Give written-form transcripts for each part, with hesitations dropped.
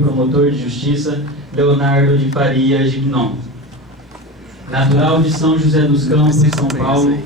promotor de justiça Leonardo de Faria Gignon. Natural de São José dos Campos, São Paulo,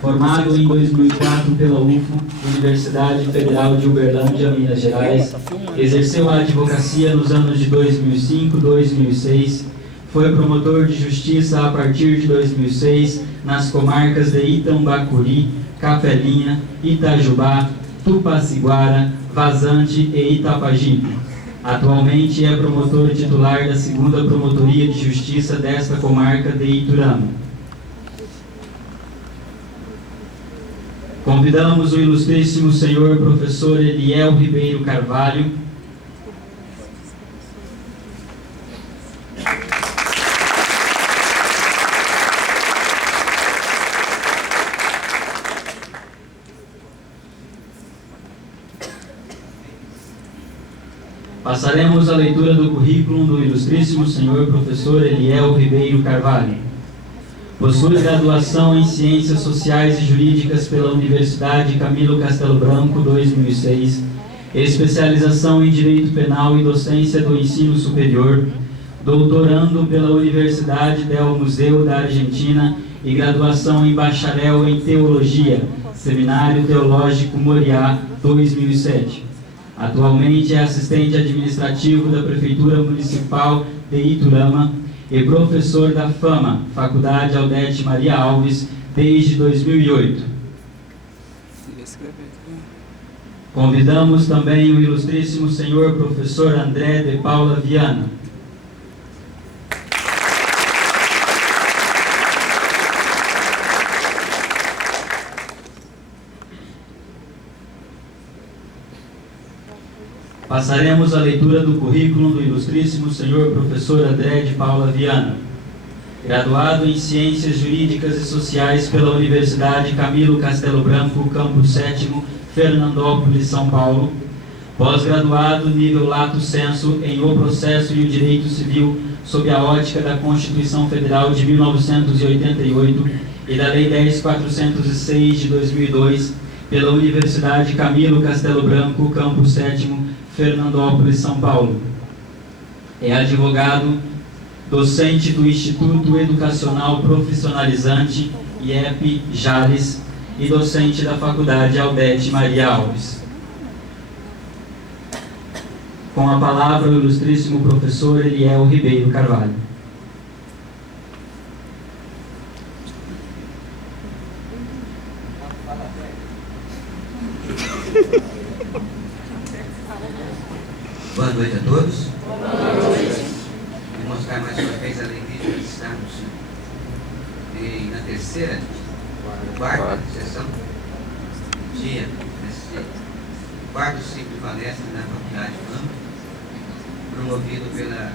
formado em 2004 pela UFO, Universidade Federal de Uberlândia, Minas Gerais, exerceu a advocacia nos anos de 2005 e 2006, foi promotor de justiça a partir de 2006 nas comarcas de Itambacuri, Capelinha, Itajubá, Tupaciguara, Vazante e Itapajipe. Atualmente é promotor titular da 2ª Promotoria de Justiça desta comarca de Iturama. Convidamos o ilustríssimo senhor professor Eliel Ribeiro Carvalho, Passaremos a leitura do currículo do ilustríssimo senhor professor Eliel Ribeiro Carvalho. Possui graduação em Ciências Sociais e Jurídicas pela Universidade Camilo Castelo Branco, 2006, especialização em Direito Penal e Docência do Ensino Superior, doutorando pela Universidade del Museu da Argentina e graduação em Bacharel em Teologia, Seminário Teológico Moriá, 2007. Atualmente é assistente administrativo da Prefeitura Municipal de Iturama e professor da FAMA, Faculdade Aldete Maria Alves, desde 2008. Convidamos também o ilustríssimo senhor professor André de Paula Viana. Passaremos a leitura do currículo do ilustríssimo senhor professor André de Paula Viana. Graduado em Ciências Jurídicas e Sociais pela Universidade Camilo Castelo Branco, Campus 7º, Fernandópolis, São Paulo. Pós-graduado nível Lato Sensu em O Processo e o Direito Civil sob a ótica da Constituição Federal de 1988 e da Lei 10.406 de 2002 pela Universidade Camilo Castelo Branco, Campus 7º, Fernandópolis, São Paulo. É advogado, docente do Instituto Educacional Profissionalizante, IEP Jales, e docente da Faculdade Aldete Maria Alves. Com a palavra, o ilustríssimo professor Eliel Ribeiro Carvalho. Boa noite a todos. Boa noite. Vou mostrar mais uma vez a alegria de estarmos na terceira, quarta sessão do dia, nesse quarto ciclo de palestra da Faculdade FAMA, promovido pela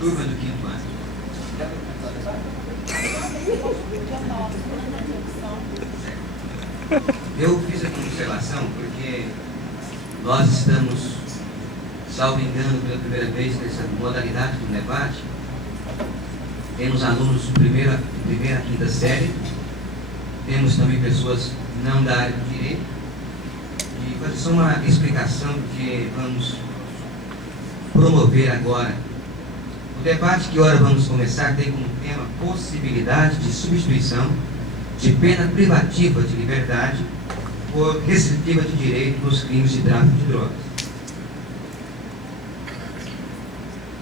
turma do 5º ano. Eu fiz aqui uma observação porque nós estamos, salvo engano, pela primeira vez nessa modalidade do debate. Temos alunos de primeira a quinta série, temos também pessoas não da área do direito, e fazer só uma explicação que vamos promover agora. O debate que agora vamos começar tem como tema possibilidade de substituição de pena privativa de liberdade por restritiva de direito nos crimes de tráfico de drogas.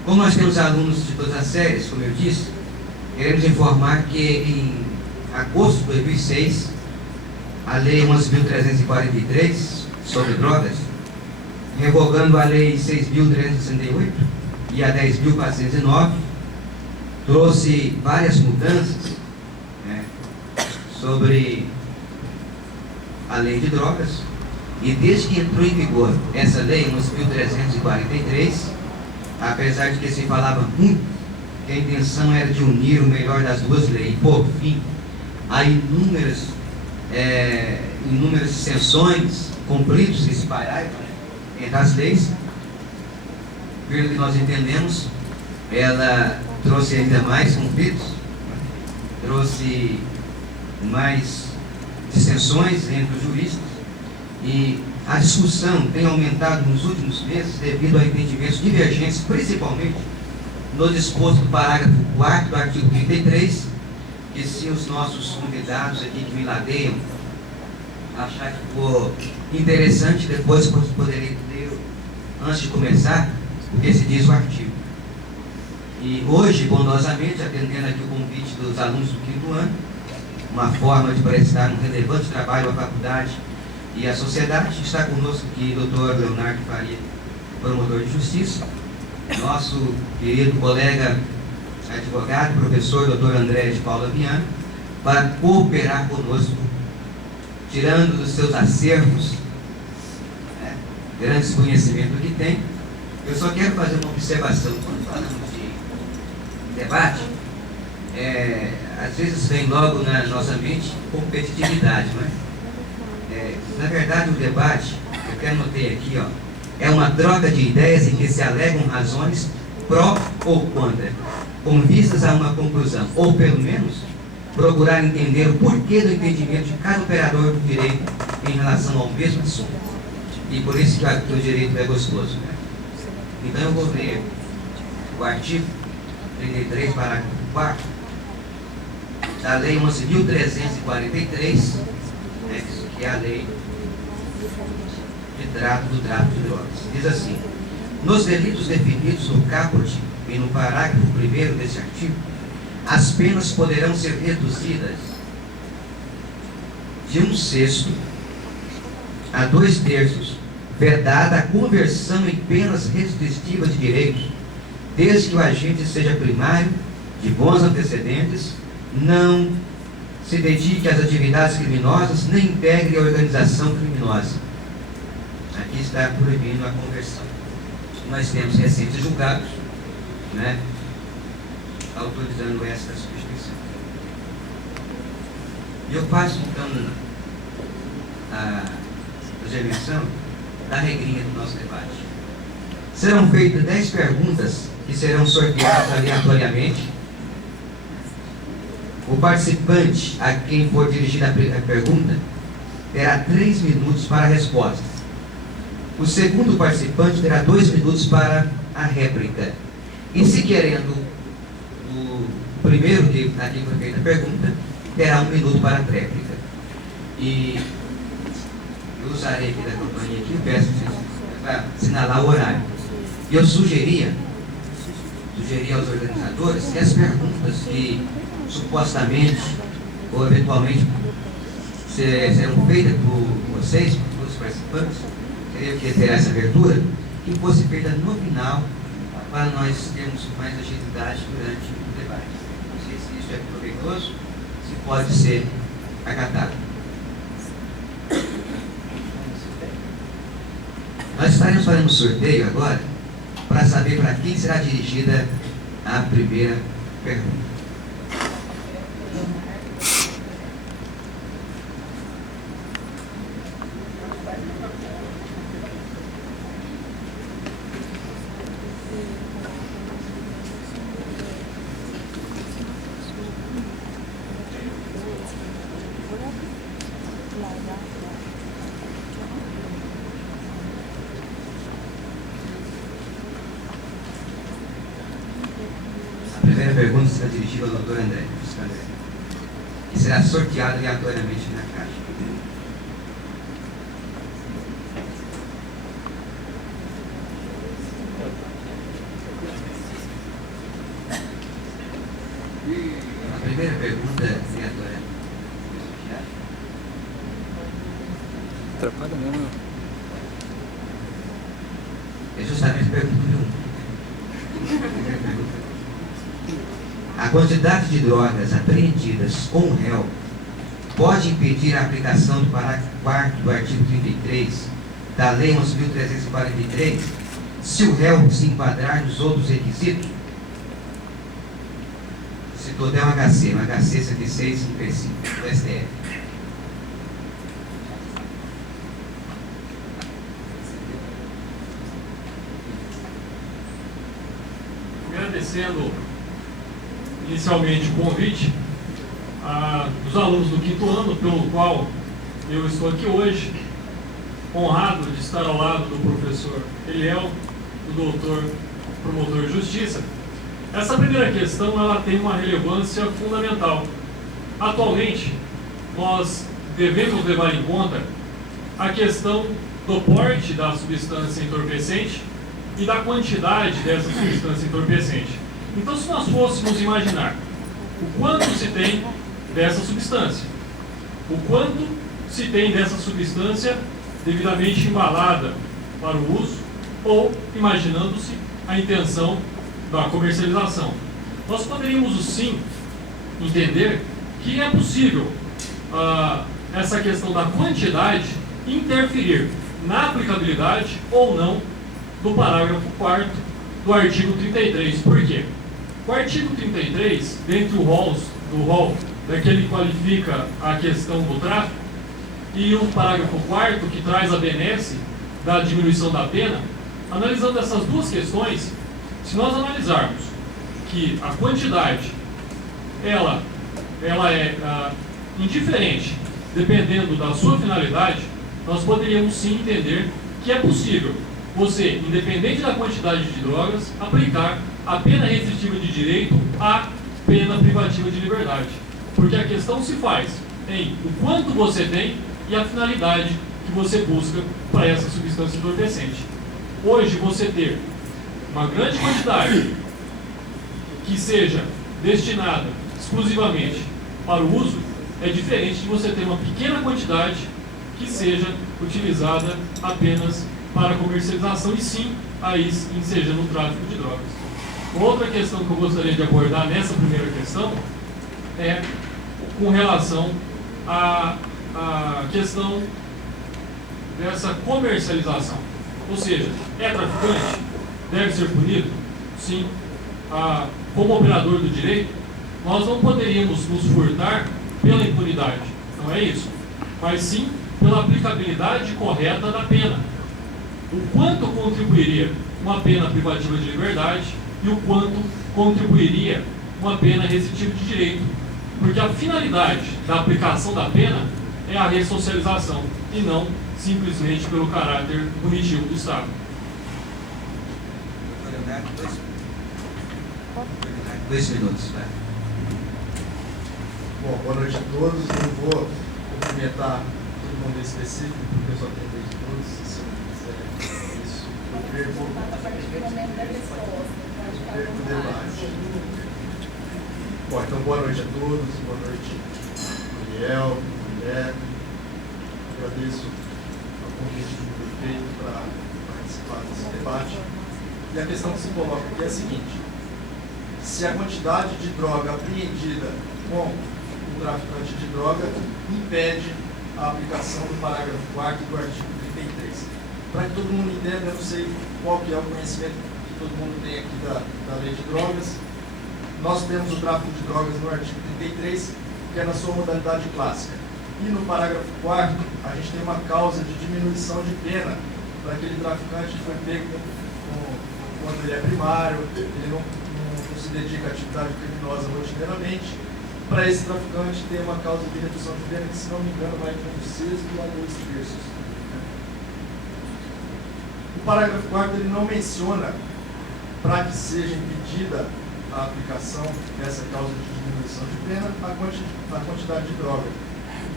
Como nós temos alunos de todas as séries, como eu disse, queremos informar que em agosto de 2006, a Lei 11.343 sobre drogas, revogando a Lei 6.368 e a 10.409, trouxe várias mudanças sobre a Lei de Drogas, e desde que entrou em vigor essa Lei 11.343, apesar de que se falava muito que a intenção era de unir o melhor das duas leis, e por fim, há inúmeras dissensões, conflitos que se pararam entre as leis. Pelo que nós entendemos, ela trouxe ainda mais conflitos, trouxe mais dissensões entre os juristas, e a discussão tem aumentado nos últimos meses devido a entendimentos divergentes, principalmente no disposto do parágrafo 4º do artigo 33, que se os nossos convidados aqui que me ladeiam achar que for interessante, depois poderei ler antes de começar o que se diz o artigo. E hoje, bondosamente, atendendo aqui o convite dos alunos do 5º ano, uma forma de prestar um relevante trabalho à faculdade e à sociedade, está conosco aqui o Dr. Leonardo Faria, promotor de justiça, nosso querido colega advogado, professor Dr. André de Paula Viana, para cooperar conosco, tirando dos seus acervos, grandes conhecimentos que tem. Eu só quero fazer uma observação. Quando falamos de debate, às vezes vem logo na nossa mente competitividade, não é? Na verdade, o debate, eu até anotei aqui, ó, é uma troca de ideias em que se alegam razões pró ou contra, com vistas a uma conclusão, ou pelo menos procurar entender o porquê do entendimento de cada operador do direito em relação ao mesmo assunto. E por isso que o direito é gostoso, né? Então eu vou ler o artigo 33, parágrafo 4º da Lei 11.343, que é a lei de trato de drogas. Diz assim: nos delitos definidos no caput e no parágrafo 1º deste artigo, as penas poderão ser reduzidas de 1/6 a 2/3, vedada a conversão em penas restritivas de direitos, desde que o agente seja primário, de bons antecedentes, não se dedique às atividades criminosas, nem integre a organização criminosa. Aqui está proibindo a conversão. Nós temos recentes julgados, né, autorizando essa substituição. E eu passo, então, a observação da regrinha do nosso debate. Serão feitas 10 perguntas que serão sorteadas aleatoriamente. O participante a quem for dirigida a pergunta terá 3 minutos para a resposta. O segundo participante terá 2 minutos para a réplica. E se querendo o primeiro a quem foi feita a pergunta, terá 1 minuto para a réplica. E eu usarei aqui da companhia aqui, peço para assinalar o horário. E eu sugeria aos organizadores que as perguntas que supostamente ou eventualmente serão feitas por vocês, por todos os participantes, teria que ter essa abertura, que fosse feita no final, para nós termos mais agilidade durante o debate. Não sei se isso é proveitoso, se pode ser acatado. Nós estaremos fazendo um sorteio agora para saber para quem será dirigida a primeira pergunta. A primeira pergunta será dirigida ao Dr. André, que será sorteado aleatoriamente na caixa. A primeira pergunta aleatória. Atrapalha mesmo. É justamente a pergunta número 1. A quantidade de drogas apreendidas com o réu pode impedir a aplicação do parágrafo 4º do artigo 33 da Lei 11.343 se o réu se enquadrar nos outros requisitos? Citou até um HC 106 do STF. Agradecendo inicialmente o convite dos alunos do 5º ano, pelo qual eu estou aqui hoje, honrado de estar ao lado do professor Eliel, do doutor promotor de justiça. Essa primeira questão ela tem uma relevância fundamental. Atualmente, nós devemos levar em conta a questão do porte da substância entorpecente e da quantidade dessa substância entorpecente. Então, se nós fôssemos imaginar o quanto se tem dessa substância, o quanto se tem dessa substância devidamente embalada para o uso, ou imaginando-se a intenção da comercialização, nós poderíamos sim entender que é possível essa questão da quantidade interferir na aplicabilidade ou não do parágrafo 4º do artigo 33. Por quê? O artigo 33, dentre o rol daquele que qualifica a questão do tráfico, e o parágrafo 4º, que traz a benesse da diminuição da pena, analisando essas duas questões, se nós analisarmos que a quantidade ela é indiferente, dependendo da sua finalidade, nós poderíamos sim entender que é possível você, independente da quantidade de drogas, aplicar a pena restritiva de direito à pena privativa de liberdade. Porque a questão se faz em o quanto você tem e a finalidade que você busca para essa substância entorpecente. Hoje, você ter uma grande quantidade que seja destinada exclusivamente para o uso é diferente de você ter uma pequena quantidade que seja utilizada apenas para comercialização e sim, aí seja no tráfico de drogas. Outra questão que eu gostaria de abordar nessa primeira questão é com relação à questão dessa comercialização. Ou seja, é traficante? Deve ser punido? Sim. Como operador do direito, nós não poderíamos nos furtar pela impunidade, não é isso, mas sim pela aplicabilidade correta da pena. O quanto contribuiria uma pena privativa de liberdade e o quanto contribuiria uma pena restritiva de direito. Porque a finalidade da aplicação da pena é a ressocialização e não simplesmente pelo caráter punitivo do Estado. Dois minutos, vai. Bom, boa noite a todos. Eu vou cumprimentar todo mundo em específico, porque eu só tenho 2 minutos. Se eu fizer isso, eu perco o debate. Bom, então boa noite a todos. Boa noite, Miguel, Guilherme. Agradeço o convite que foi feito para participar desse debate. E a questão que se coloca aqui é a seguinte: se a quantidade de droga apreendida com o traficante de droga impede a aplicação do parágrafo 4º do artigo 33. Para que todo mundo entenda, eu não sei qual que é o conhecimento que todo mundo tem aqui da lei de drogas. Nós temos o tráfico de drogas no artigo 33, que é na sua modalidade clássica. E no parágrafo 4º, a gente tem uma causa de diminuição de pena para aquele traficante que foi pego quando ele é primário, ele não se dedica à atividade criminosa rotineiramente. Para esse traficante tem uma causa de redução de pena que, se não me engano, vai de 1/6 a 2/3. O parágrafo 4º ele não menciona, para que seja impedida a aplicação dessa causa de diminuição de pena, a quantidade de droga.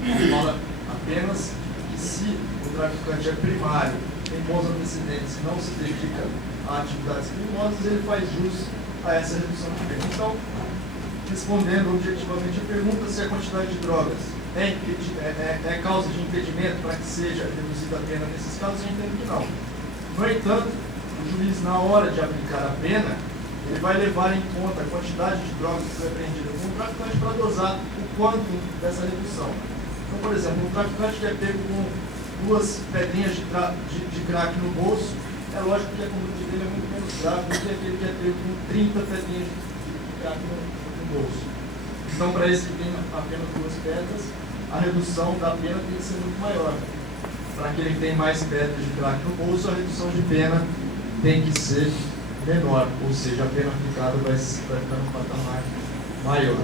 Ele fala apenas que, se o traficante é primário, tem bons antecedentes e não se dedica a atividades criminosas, ele faz jus a essa redução de pena. Então, respondendo objetivamente a pergunta, se a quantidade de drogas é causa de impedimento para que seja reduzida a pena nesses casos, eu entendo que não. No entanto, o juiz, na hora de aplicar a pena, ele vai levar em conta a quantidade de drogas que foi apreendida com o traficante para dosar o quanto dessa redução. Então, por exemplo, um traficante que é pego com 2 pedrinhas de crack no bolso, é lógico que a conduta dele é muito menos grave do que aquele que é pego com 30 pedrinhas de crack no bolso. Então, para esse que tem apenas 2 pedras, a redução da pena tem que ser muito maior. Para aquele que tem mais pedras de crack no bolso, a redução de pena tem que ser menor, ou seja, a pena aplicada vai ficar num patamar maior.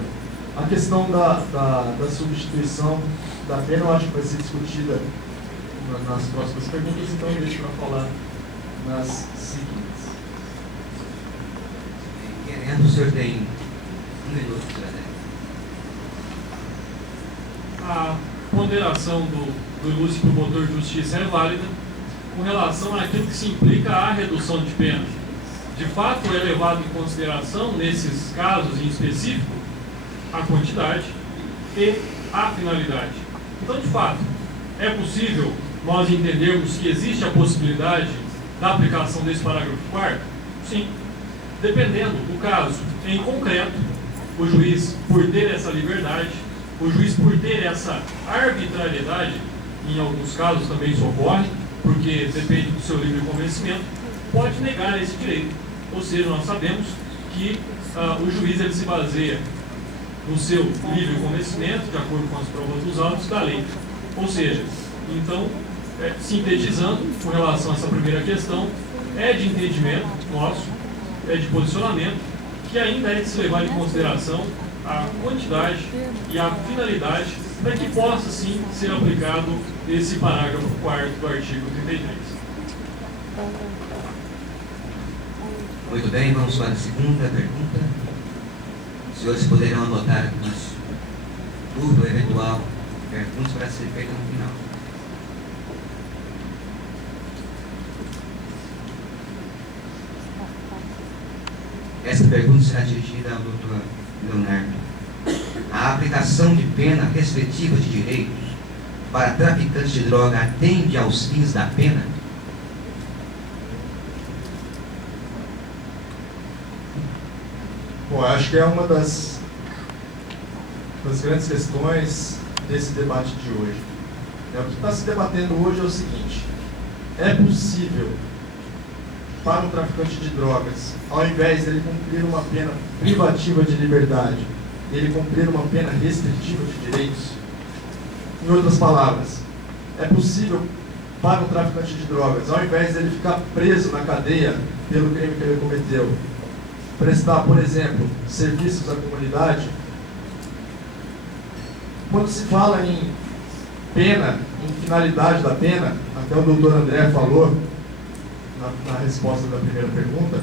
A questão da substituição da pena, eu acho que vai ser discutida nas próximas perguntas, então eu deixo para falar nas seguintes. Querendo, o senhor tem 1 minuto, senhor André. A ponderação do ilustre promotor de justiça é válida com relação àquilo que se implica a redução de pena. De fato, é levado em consideração, nesses casos em específico, a quantidade e a finalidade. Então, de fato, é possível nós entendermos que existe a possibilidade da aplicação desse parágrafo 4º? Sim. Dependendo do caso em concreto, o juiz, por ter essa liberdade, o juiz, por ter essa arbitrariedade, em alguns casos também isso ocorre, porque depende do seu livre convencimento, pode negar esse direito. Ou seja, nós sabemos que o juiz ele se baseia no seu livre convencimento, de acordo com as provas dos autos da lei. Ou seja, então, sintetizando com relação a essa primeira questão, é de entendimento nosso, é de posicionamento, que ainda é de se levar em consideração a quantidade e a finalidade para que possa, sim, ser aplicado esse parágrafo 4º do artigo 33. Muito bem, vamos para a segunda pergunta. Os senhores poderão anotar aqui nosso turno eventual perguntas para ser feita no final. Essa pergunta será dirigida ao Dr. Leonardo. A aplicação de pena restritiva de direitos para traficantes de droga atende aos fins da pena? Bom, acho que é uma das grandes questões desse debate de hoje. O que está se debatendo hoje é o seguinte: é possível para um traficante de drogas, ao invés de ele cumprir uma pena privativa de liberdade, ele cumprir uma pena restritiva de direitos? Em outras palavras, é possível para um traficante de drogas, ao invés de ele ficar preso na cadeia pelo crime que ele cometeu, prestar, por exemplo, serviços à comunidade? Quando se fala em pena, em finalidade da pena, até o doutor André falou na resposta da primeira pergunta,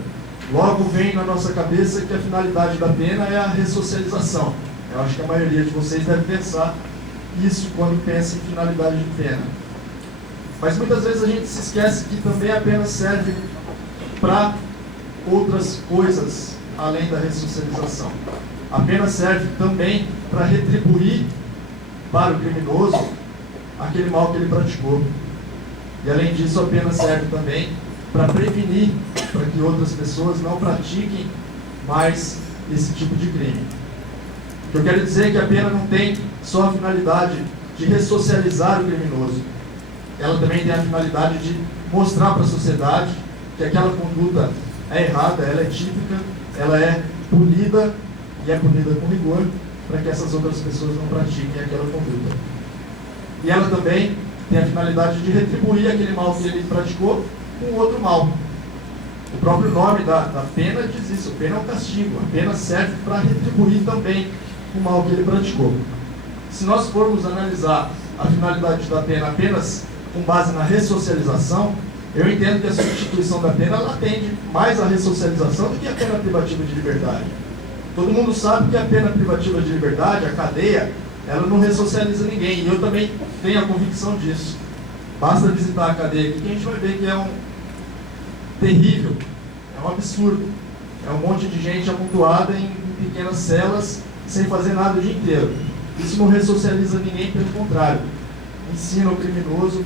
logo vem na nossa cabeça que a finalidade da pena é a ressocialização. Eu acho que a maioria de vocês deve pensar isso quando pensa em finalidade de pena. Mas muitas vezes a gente se esquece que também a pena serve para outras coisas além da ressocialização. A pena serve também para retribuir para o criminoso aquele mal que ele praticou. E além disso, a pena serve também para prevenir, para que outras pessoas não pratiquem mais esse tipo de crime. O que eu quero dizer é que a pena não tem só a finalidade de ressocializar o criminoso. Ela também tem a finalidade de mostrar para a sociedade que aquela conduta é errada, ela é típica, ela é punida e é punida com rigor, para que essas outras pessoas não pratiquem aquela conduta. E ela também tem a finalidade de retribuir aquele mal que ele praticou com outro mal. O próprio nome da pena diz isso: a pena é um castigo, a pena serve para retribuir também o mal que ele praticou. Se nós formos analisar a finalidade da pena apenas com base na ressocialização, eu entendo que a substituição da pena ela atende mais à ressocialização do que a pena privativa de liberdade. Todo mundo sabe que a pena privativa de liberdade, a cadeia, ela não ressocializa ninguém, e eu também tenho a convicção disso. Basta visitar a cadeia aqui que a gente vai ver que é um terrível, é um absurdo. É um monte de gente amontoada em pequenas celas, sem fazer nada o dia inteiro. Isso não ressocializa ninguém, pelo contrário, ensina o criminoso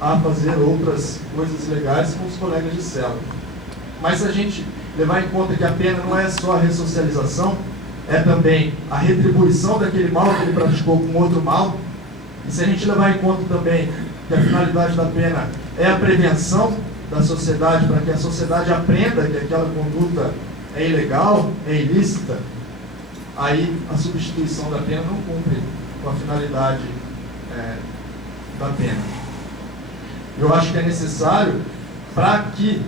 a fazer outras coisas legais com os colegas de cela. Mas se a gente levar em conta que a pena não é só a ressocialização, é também a retribuição daquele mal que ele praticou com outro mal, e se a gente levar em conta também que a finalidade da pena é a prevenção da sociedade, para que a sociedade aprenda que aquela conduta é ilegal, é ilícita, aí a substituição da pena não cumpre com a finalidade da pena. Eu acho que é necessário, para que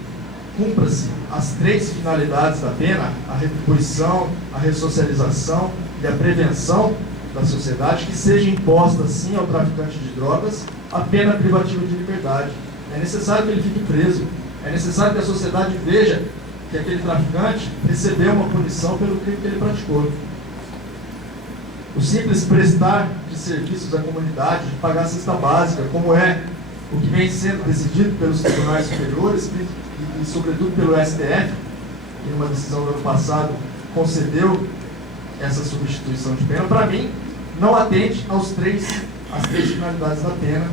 cumpra-se as três finalidades da pena, a retribuição, a ressocialização e a prevenção da sociedade, que seja imposta sim ao traficante de drogas a pena privativa de liberdade. É necessário que ele fique preso. É necessário que a sociedade veja que aquele traficante recebeu uma punição pelo crime que ele praticou. O simples prestar de serviços à comunidade, de pagar a cesta básica, como é o que vem sendo decidido pelos tribunais superiores e sobretudo pelo STF, que numa decisão do ano passado concedeu essa substituição de pena, para mim, não atende às três finalidades da pena,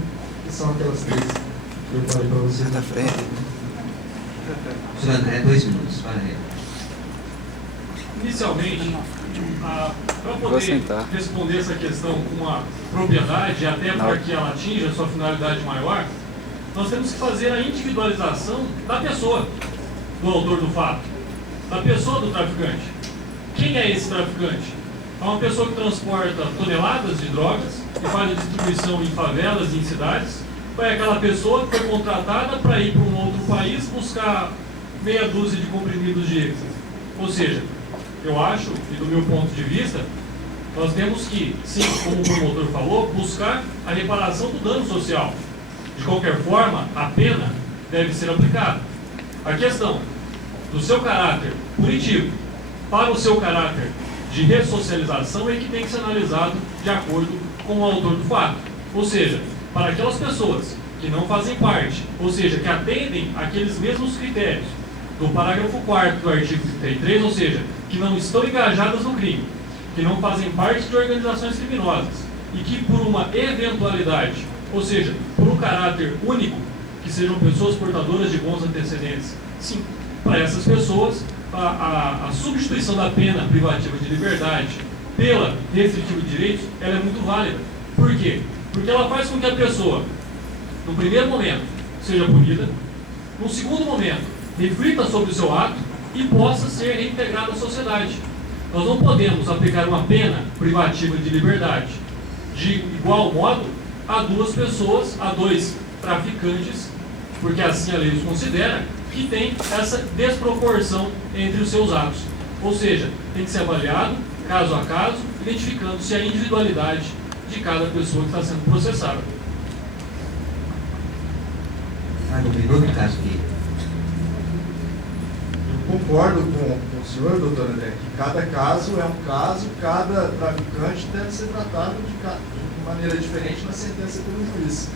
que são aquelas três que eu falei para vocês na frente. Senhor André, 2 minutos, para ele. Inicialmente, para poder responder essa questão com uma propriedade, até para que ela atinja a sua finalidade maior, nós temos que fazer a individualização da pessoa, do autor do fato, da pessoa do traficante. Quem é esse traficante? É uma pessoa que transporta toneladas de drogas e faz a distribuição em favelas e em cidades. Ou é aquela pessoa que foi contratada para ir para um outro país buscar meia dúzia de comprimidos de êxtase? Ou seja, eu acho, e do meu ponto de vista, nós temos que, sim, como o promotor falou, buscar a reparação do dano social. De qualquer forma, a pena deve ser aplicada. A questão do seu caráter punitivo para o seu caráter de ressocialização é que tem que ser analisado de acordo com o autor do fato. Ou seja, para aquelas pessoas que não fazem parte, ou seja, que atendem aqueles mesmos critérios do parágrafo 4º do artigo 33, ou seja, que não estão engajadas no crime, que não fazem parte de organizações criminosas e que por uma eventualidade, ou seja, por um caráter único, que sejam pessoas portadoras de bons antecedentes, sim, para essas pessoas, a substituição da pena privativa de liberdade pela restritiva de direitos, ela é muito válida. Por quê? Porque ela faz com que a pessoa, no primeiro momento, seja punida, no segundo momento, reflita sobre o seu ato e possa ser reintegrada à sociedade. Nós não podemos aplicar uma pena privativa de liberdade de igual modo a duas pessoas, a dois traficantes, porque assim a lei os considera, que tem essa desproporção entre os seus atos. Ou seja, tem que ser avaliado caso a caso, identificando-se a individualidade de cada pessoa que está sendo processada. No minuto, caso que... Eu concordo com o senhor, doutor André, que cada caso é um caso, cada traficante deve ser tratado de maneira diferente na sentença pelo juiz.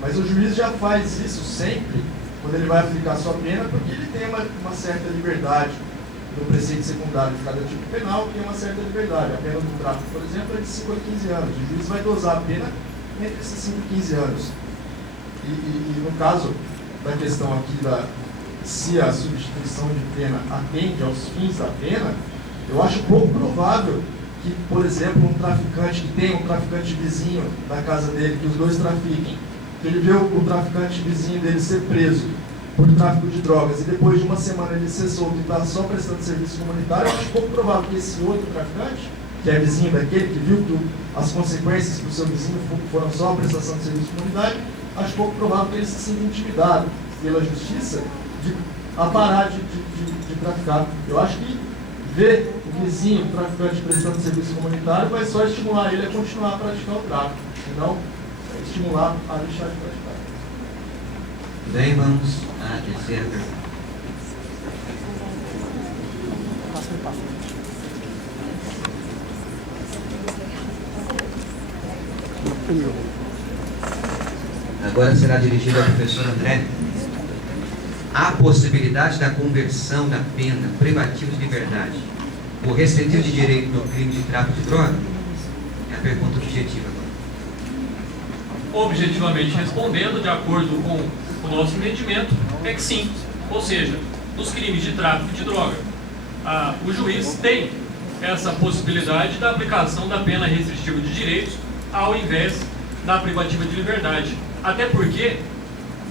Mas o juiz já faz isso sempre, quando ele vai aplicar sua pena, porque ele tem uma certa liberdade. No preceito secundário de cada tipo penal tem uma certa liberdade. A pena do tráfico, por exemplo, é de 5 a 15 anos. O juiz vai dosar a pena entre esses 5 e 15 anos. E no caso da questão aqui se a substituição de pena atende aos fins da pena, eu acho pouco provável que, por exemplo, um traficante que tem um traficante vizinho da casa dele, que os dois trafiquem, que ele vê o traficante vizinho dele ser preso por tráfico de drogas e depois de uma semana ele ser solto e está só prestando serviço comunitário, eu acho pouco provável que esse outro traficante, que é vizinho daquele, que viu que as consequências para o seu vizinho foram só a prestação de serviço comunitário, acho pouco provável que ele se sinta intimidado pela justiça a parar de traficar. Eu acho que ver o vizinho, o traficante prestando serviço comunitário, vai só estimular ele a continuar a praticar o tráfico, e não estimular a deixar de praticar. Bem, vamos à terceira pergunta. Agora será dirigida ao professor André. Há possibilidade da conversão da pena privativa de liberdade por restritivo de direito no crime de tráfico de droga? É a pergunta objetiva agora. Objetivamente respondendo, de acordo com o nosso entendimento, é que sim. Ou seja, nos crimes de tráfico de droga, o juiz tem essa possibilidade da aplicação da pena restritiva de direitos ao invés da privativa de liberdade. Até porque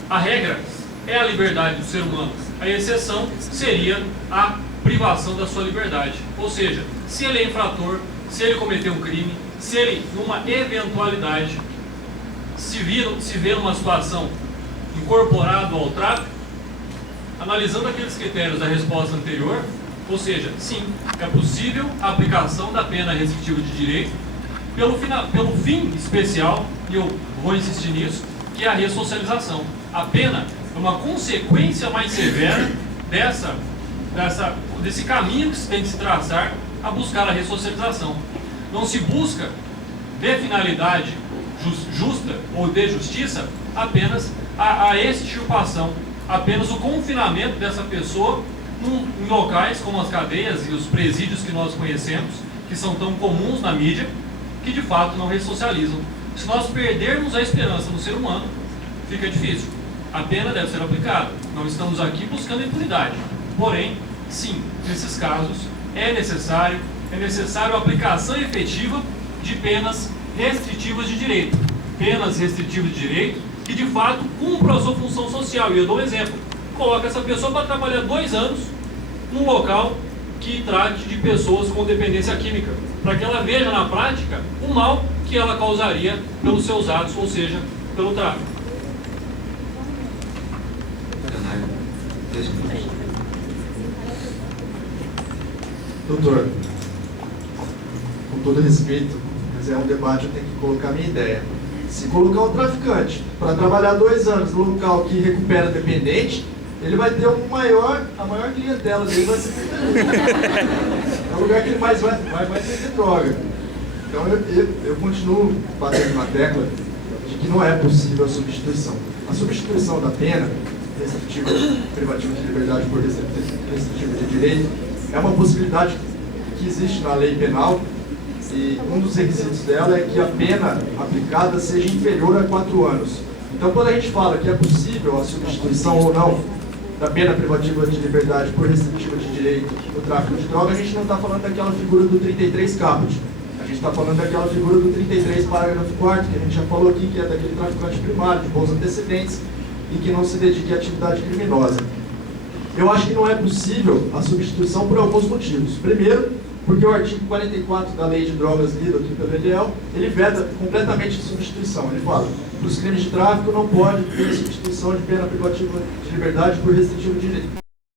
a regra é a liberdade do ser humano. A exceção seria a privação da sua liberdade. Ou seja, se ele é infrator, se ele cometeu um crime, se ele, numa eventualidade, se vê numa situação incorporado ao tráfico, analisando aqueles critérios da resposta anterior, ou seja, sim, é possível a aplicação da pena restritiva de direito pelo fim especial, e eu vou insistir nisso, que é a ressocialização. A pena é uma consequência mais severa desse caminho que se tem de se traçar a buscar a ressocialização. Não se busca de finalidade justa ou de justiça apenas a extirpação, apenas o confinamento dessa pessoa em locais como as cadeias e os presídios que nós conhecemos, que são tão comuns na mídia, que de fato não ressocializam. Se nós perdermos a esperança no ser humano, fica difícil. A pena deve ser aplicada. Não estamos aqui buscando impunidade. Porém, sim, nesses casos é necessário a aplicação efetiva de penas restritivas de direito. Penas restritivas de direito que de fato cumpram a sua função social. E eu dou um exemplo. Coloca essa pessoa para trabalhar 2 anos num local que trate de pessoas com dependência química, para que ela veja na prática o mal que ela causaria pelos seus atos, ou seja, pelo tráfico. Doutor, com todo respeito, mas é um debate, eu tenho que colocar a minha ideia. Se colocar um traficante para trabalhar 2 anos no local que recupera dependente, ele vai ter a maior clientela dele vai ser é o lugar que ele mais vai vender droga. Então eu continuo batendo na tecla de que não é possível a substituição. A substituição da pena restritiva, privativa de liberdade por restritiva de direito, é uma possibilidade que existe na lei penal, e um dos requisitos dela é que a pena aplicada seja inferior a 4 anos. Então, quando a gente fala que é possível a substituição ou não da pena privativa de liberdade por restritiva de direito no tráfico de droga, a gente não está falando daquela figura do 33 caput. A gente está falando daquela figura do 33 parágrafo 4º, que a gente já falou aqui, que é daquele traficante primário, de bons antecedentes, e que não se dedique à atividade criminosa. Eu acho que não é possível a substituição por alguns motivos. Primeiro, porque o artigo 44 da Lei de Drogas, lido aqui pelo EDEL, ele veda completamente a substituição. Ele fala que os crimes de tráfico não pode ter substituição de pena privativa de liberdade por restritivo de direito.